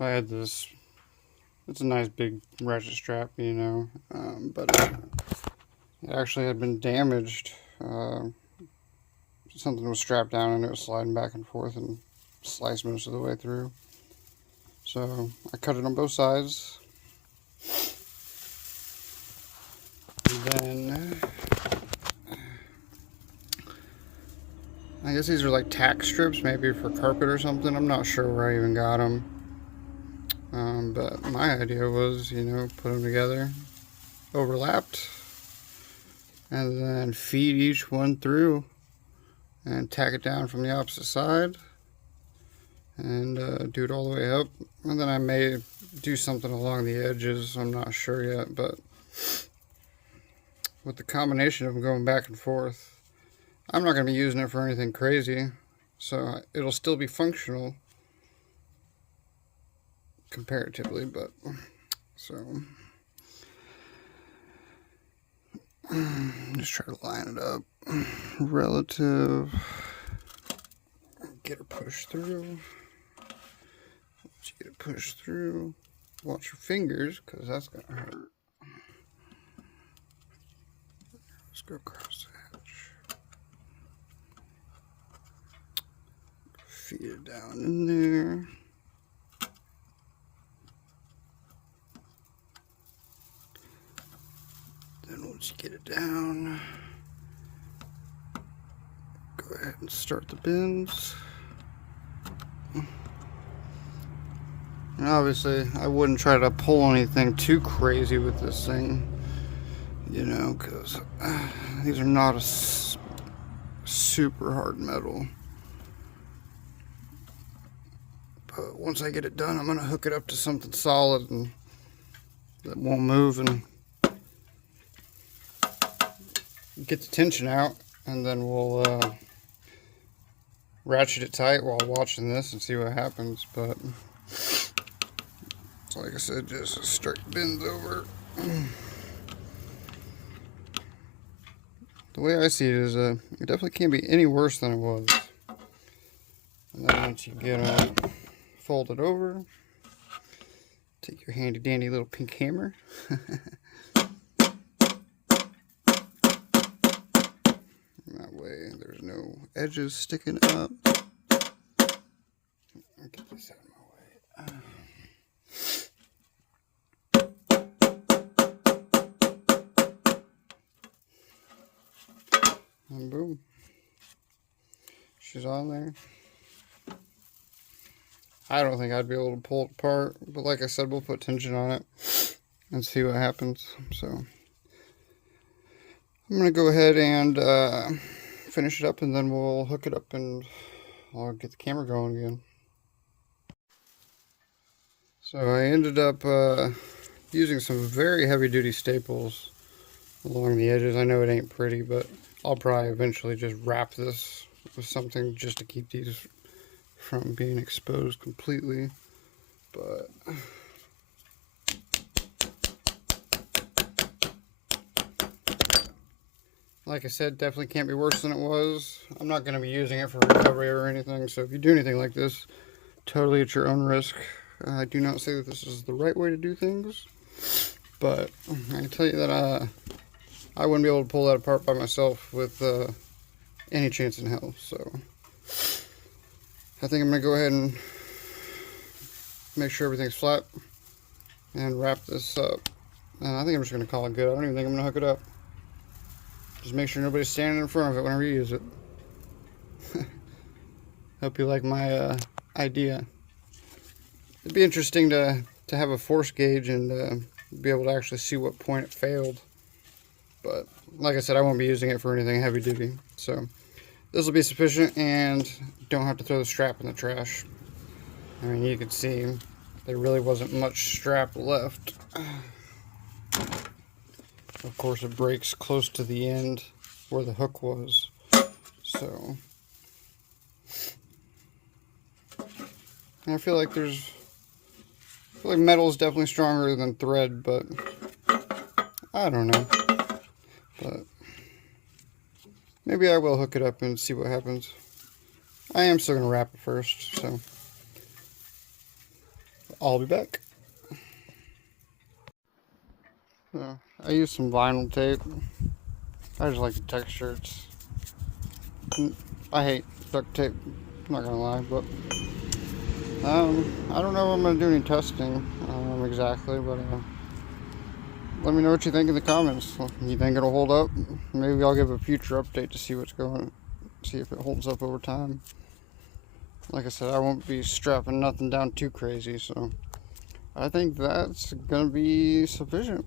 So I had this, it's a nice big ratchet strap, you know, but it actually had been damaged. Something was strapped down and it was sliding back and forth and sliced most of the way through. So I cut it on both sides. And then I guess these are like tack strips, maybe for carpet or something. I'm not sure where I even got them. But my idea was, you know, put them together, overlapped, and then feed each one through and tack it down from the opposite side and do it all the way up. And then I may do something along the edges. I'm not sure yet, but with the combination of them going back and forth, I'm not going to be using it for anything crazy, so it'll still be functional comparatively, but so just try to line it up relative, get her pushed through. Once you get it pushed through, watch your fingers because that's gonna hurt. Let's go across the edge, feed it down in there. Once you get it down, go ahead and start the bends. And obviously, I wouldn't try to pull anything too crazy with this thing, you know, because these are not a super hard metal. But once I get it done, I'm going to hook it up to something solid and that won't move and get the tension out, and then we'll ratchet it tight while watching this and see what happens. But so like I said, just straight bends over. The way I see it is it definitely can't be any worse than it was. And then once you get it folded over, take your handy dandy little pink hammer. That way there's no edges sticking up. Get this out of my way. And boom. She's on there. I don't think I'd be able to pull it apart, but like I said, we'll put tension on it and see what happens. So I'm going to go ahead and finish it up, and then we'll hook it up and I'll get the camera going again. So I ended up using some very heavy-duty staples along the edges. I know it ain't pretty, but I'll probably eventually just wrap this with something just to keep these from being exposed completely. But like I said, definitely can't be worse than it was. I'm not going to be using it for recovery or anything, so if you do anything like this, totally at your own risk. I do not say that this is the right way to do things, but I can tell you that I wouldn't be able to pull that apart by myself with any chance in hell. So I think I'm going to go ahead and make sure everything's flat and wrap this up. And I think I'm just going to call it good. I don't even think I'm going to hook it up. Just make sure nobody's standing in front of it whenever you use it. Hope you like my idea. It'd be interesting to have a force gauge and be able to actually see what point it failed. But like I said, I won't be using it for anything heavy duty. So this will be sufficient and don't have to throw the strap in the trash. I mean, you can see there really wasn't much strap left. Of course, it breaks close to the end where the hook was. So I feel like metal is definitely stronger than thread, but I don't know. But maybe I will hook it up and see what happens. I am still going to wrap it first, so I'll be back. So, I use some vinyl tape. I just like the texture. I hate duct tape, I'm not gonna lie, but I don't know if I'm gonna do any testing exactly, but let me know what you think in the comments. You think it'll hold up? Maybe I'll give a future update to see what's going, see if it holds up over time. Like I said, I won't be strapping nothing down too crazy, so I think that's gonna be sufficient.